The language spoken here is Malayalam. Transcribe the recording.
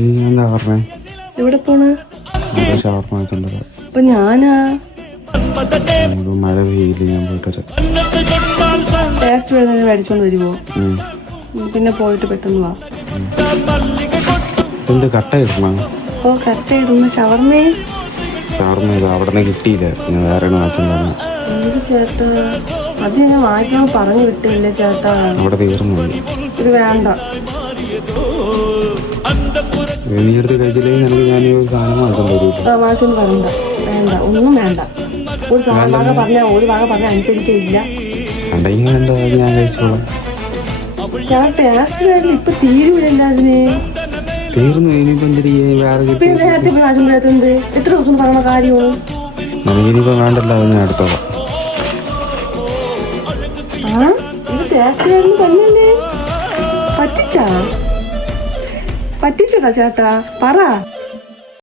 എന്താ പറഞ്ഞേ? എവിടെ പോണ്? ഷവർമ്മ വെച്ചിട്ടുണ്ടോ? അപ്പൊ ഞാനാ മഴ പെയ്യില്ല, ഞാൻ പോയിട്ട് ടേസ്റ്റ് വരുന്നതിന് മേടിച്ചോണ്ട് വരുമോ? പിന്നെ പോയിട്ട് പെട്ടെന്ന് വാ. എന്ത് കട്ട ഇടണം? ഓ കട്ട ഇടുന്ന ഷവർമ്മേ. ഷവർമ്മ ഇത് അവിടെ നിന്ന് കിട്ടിയില്ല, ഞാൻ വേറെ വാങ്ങിച്ചിട്ടുണ്ടായിരുന്നു. എന്ത് ചേട്ടാ, അത് ഞാൻ വാങ്ങിക്കാൻ പറഞ്ഞു വിട്ടില്ല ചേട്ടാ. അവിടെ തീർന്നു. ഇത് വേണ്ട. നീ എടുത്ത് കഴിച്ചില്ലെങ്കിൽ എനിക്ക് ഞാൻ ഈ ഒരു സാധനം വാങ്ങിച്ചൊന്നും പറയണ്ട, വേണ്ട, ഒന്നും വേണ്ട. ഒരു ഭാഗ പറഞ്ഞാൽ ഒരു ഭാഗം പറഞ്ഞാൽ അനുസരിച്ചില്ല. വേണ്ട, ഞാൻ കഴിച്ചോളാം. ഞാൻ ടേസ്റ്റ് വേണ്ട, ഇപ്പൊ തീരുമില്ല. അതിന് തീർന്നു. ഇനിയിപ്പോ എന്ത് എത്ര ദിവസം പറയണ കാര്യവും എനിക്കിനിപ്പോ വേണ്ടല്ലോ, ഞാൻ എടുത്തോളാം. ഇത് ടേസ്റ്റ് വേണ്ട തന്നെയല്ലേ? പറ്റിച്ചതാ ചേട്ടാ, പറ.